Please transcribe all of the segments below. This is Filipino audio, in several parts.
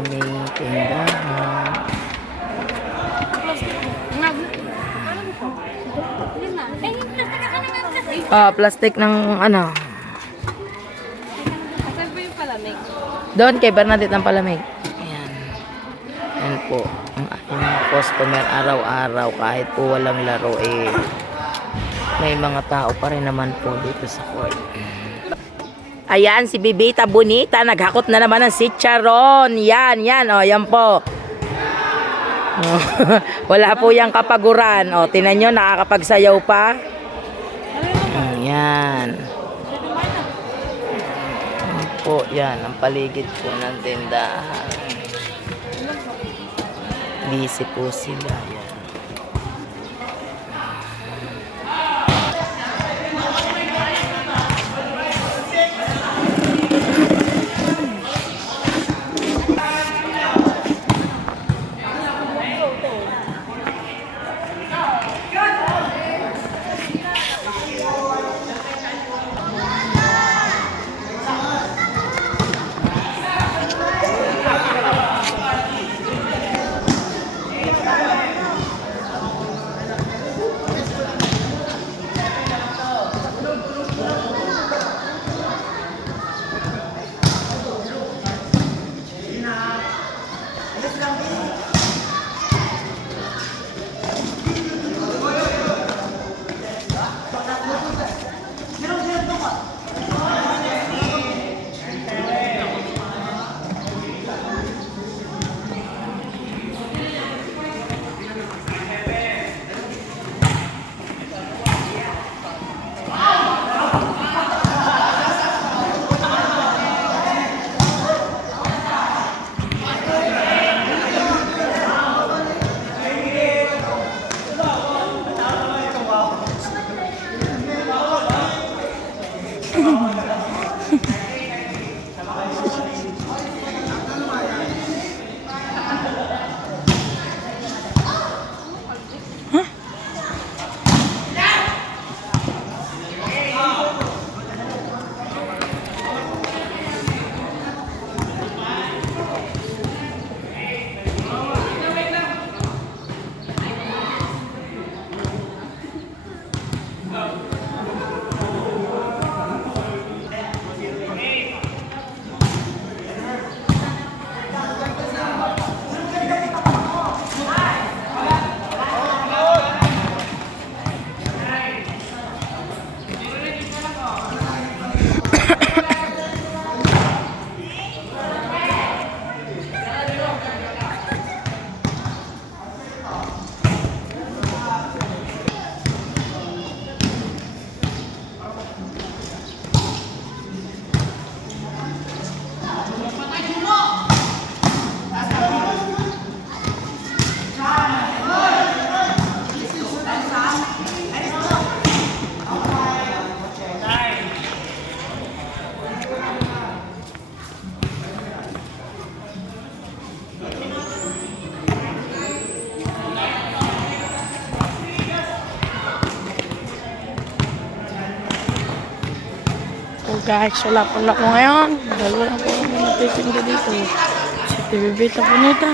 aming tindahan. Plastic ng ano. Asan po yung palamig? Doon kay Bernadette ng palamig. Ayan. Ayan po. Ang aking mga customer araw-araw kahit po walang laro may mga tao pa rin naman po dito sa court. Ayan, si Bibita Bonita, naghakot na naman ng chicharon. Yan, o, yan po. Wala po yung kapaguran. O, tinan nyo, nakakapagsayaw pa. Ayan. Po, yan, ang paligid po ng tindahan. Busy po sila. Yan. Guys, wala po ko ngayon. Dalawa lang po kami natitinda dito. Si Bibita Bonita.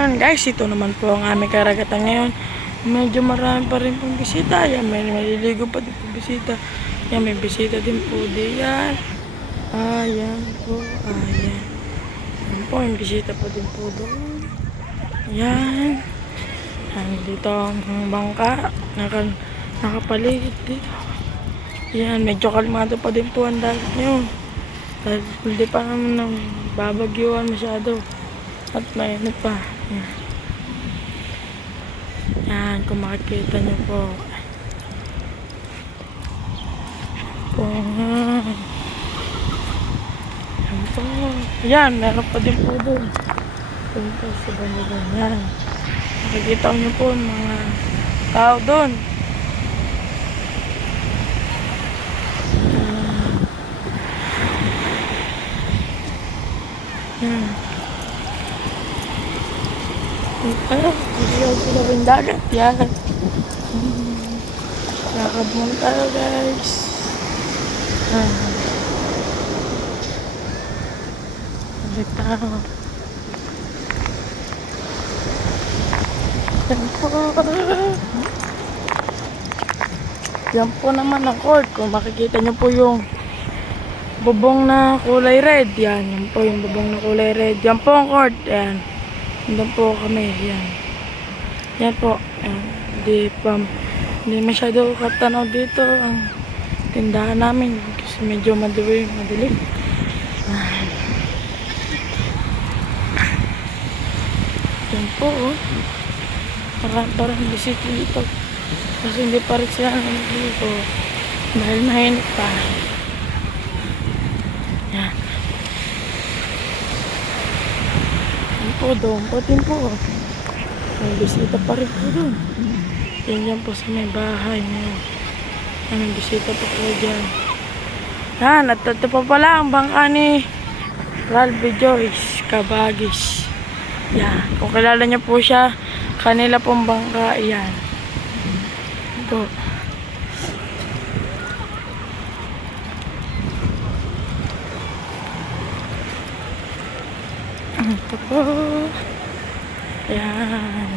Ayan guys, ito naman po ang aming karagatan ngayon. Medyo marami pa rin pong bisita. Ayan, may maliligo pa din pong bisita. Ayan, may bisita din po diyan. Ayan po, ayan. Ayan po, may bisita pa din po doon. Ayan. Ayan, dito ang bangka. Nakapaligid dito. Ayan, medyo kalmado pa din po ang dagat ngayon. Dahil hindi pa naman nang babagyuan masyado. At mainit pa. Ayan. Yan, kung makikita nyo po. Yan po. Yan, meron pa din po doon. Doon po sa banda doon. Yan. Makikita nyo po mga tao doon. Yan. Ayaw sila rin dagat. Yan. Lakad muna tayo guys. Balik tayo. Yan po. Yan po naman ang court. Kung makikita nyo po yung bubong na kulay red. Yan po yung bubong na kulay red. Yan po ang court. Yan. Doon po kami, yan. Yan po. Hindi masyado katanaw dito ang tindahan namin kasi medyo madilim. Yan po, oh. Parang bisita dito. Kasi hindi pa rin sila dito dahil mainit pa. Yan. Po doon po din po. May bisita pa rin po doon. Yan po sa may bahay niya. May bisita po po dyan. Yan, at ito pa pala ang bangka ni Ralph Joyce Kabagis. Yan, kung kilala niyo po siya, kanila pong bangka. Yan. Ito. Ito po. Ayan.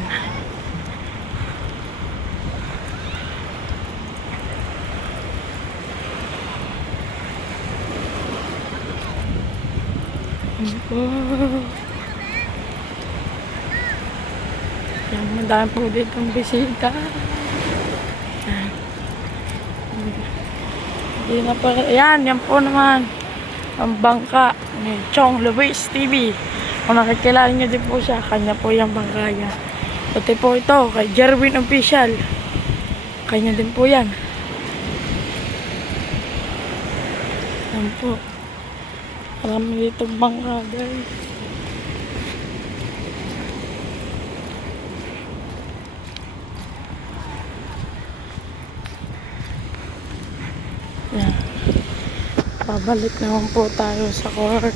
Ito po. Ayan, madami po dito ang bisita. Ayan. Hindi na pa. Ayan, yan po naman ang bangka ni Chong Luis TV. Kung nakikilala nyo din po siya, kanya po yung bangka niya. Pati po ito, kay Jerwin Official. Kanya din po yan. Yan po. Marami dito bangka, guys. Yan. Pabalik naman po tayo sa court.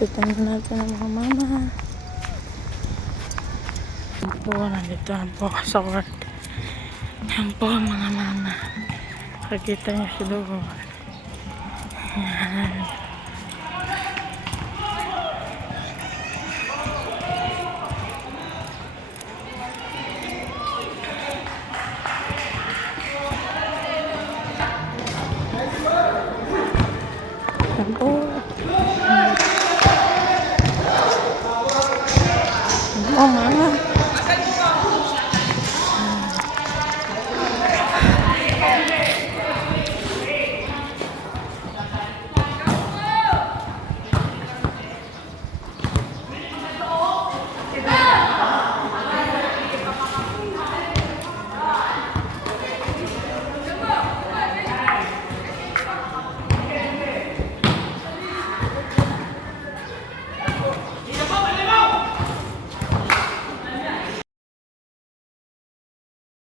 Titignan natin ang mga mama. Yan po, nandito na po ako sa court. Yan po ang mga mama. Nakikita niyo si doon. Yan.